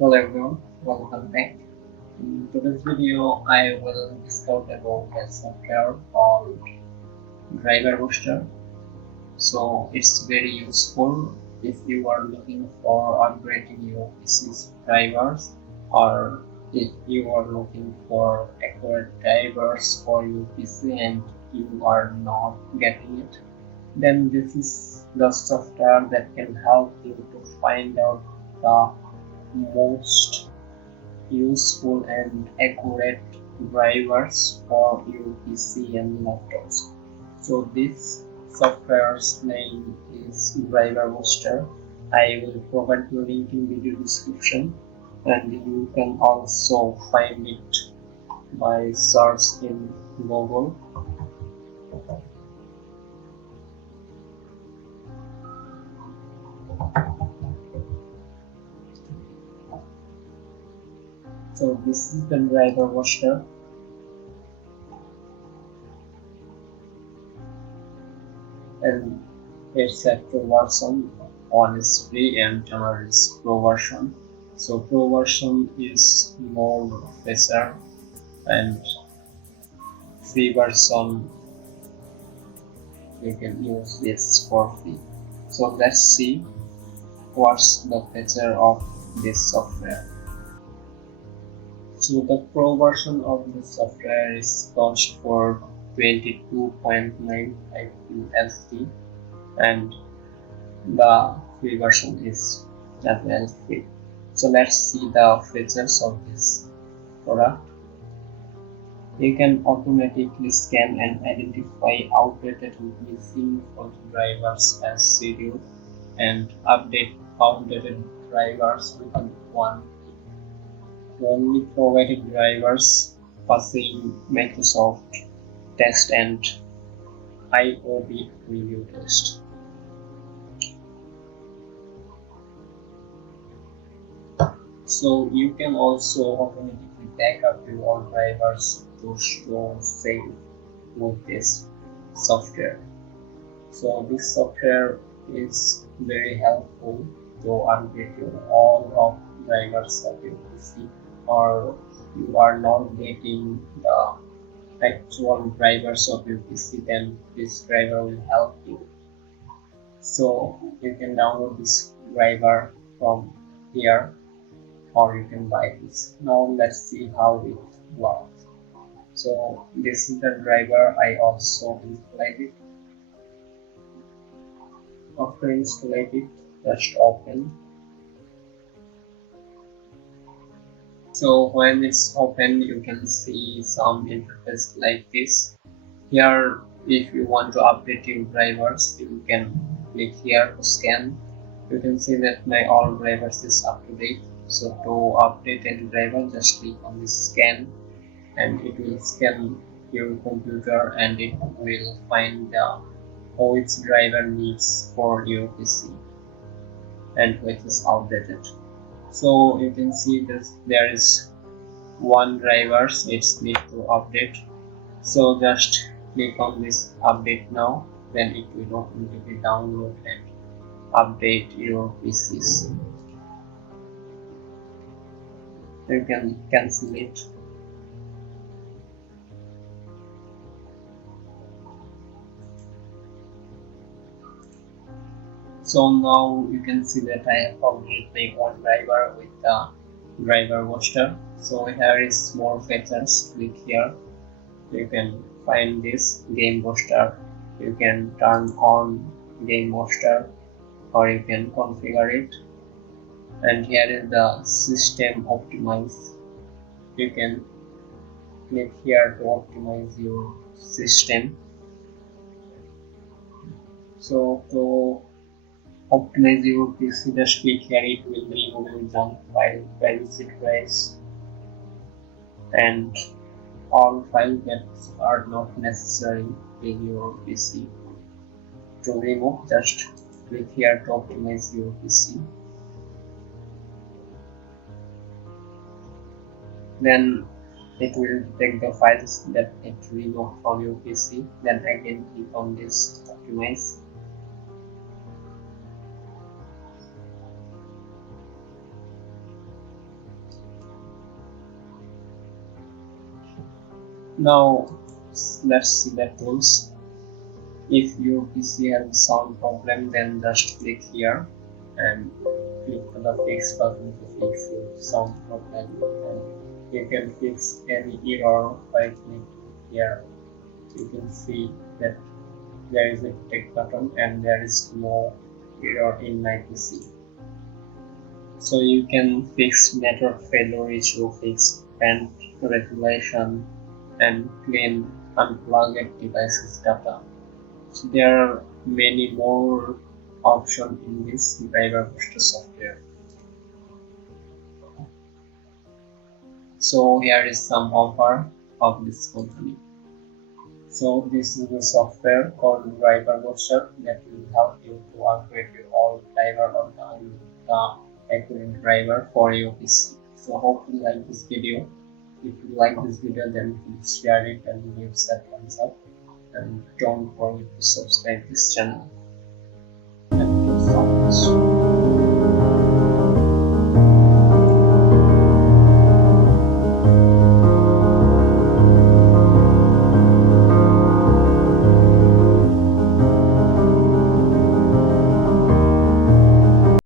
Hello everyone, welcome back. In today's video, I will discuss about a software called Driver Booster. So it's very useful if you are looking for upgrading your PC's drivers, or if you are looking for accurate drivers for your PC and you are not getting it. Then this is the software that can help you to find out the most useful and accurate drivers for your PC and laptops. So this software's name is Driver Booster. I will provide the link in video description, and you can also find it by search in Google. So this is the Driver Booster. And it's a pro version. One is free and another is pro version. So pro version is more better, and free version you can use this for free. So let's see what's the feature of this software. So the pro version of this software is cost for 22.95 USD, and the free version is as well free. So let's see the features of this product. You can automatically scan and identify outdated missing fault drivers as scheduled and update outdated drivers within 1 week. Only provided drivers passing Microsoft test and IOB review test. So you can also automatically back up your drivers to store save with this software. So this software is very helpful to update all of drivers of your PC, or you are not getting the actual drivers of your PC, then this driver will help you. So you can download this driver from here, or you can buy this. Now let's see how it works. So this is the driver. I also installed it. After installing it, just open. So when it's open, you can see some interface like this. Here, if you want to update your drivers, you can click here to scan. You can see that my all drivers is up to date. So to update any driver, just click on this scan, and it will scan your computer and it will find which driver needs for your PC and which is outdated. So you can see this, there is one driver it's need to update. So just click on this update now, then it will automatically download and update your PCs. You can cancel it. So now you can see that I have updated my own driver with the driver booster. So here is more features. Click here. You can find this game booster. You can turn on game booster, or you can configure it. And here is the system optimize. You can click here to optimize your system. So to optimize your PC, just click here. It will remove your junk file, privacy trace, and all files that are not necessary in your PC. To remove, just click here to optimize your PC. Then it will take the files that it removed from your PC. Then again click on this optimize. Now let's see the tools. If your PC has sound problem, then just click here and click on the fix button to fix your sound problem, and you can fix any error by clicking here. You can see that there is a protect button and there is no error in my PC. So you can fix network failure issue, fix band regulation, and clean unplugged devices data. So there are many more options in this driver booster software. So here is some offer of this company. So this is the software called driver booster that will help you to upgrade your old driver or the accurate driver for your PC. So hope you like this video. If you like this video, then please share it and give us a thumbs up. And don't forget to subscribe this channel. Thank you so much.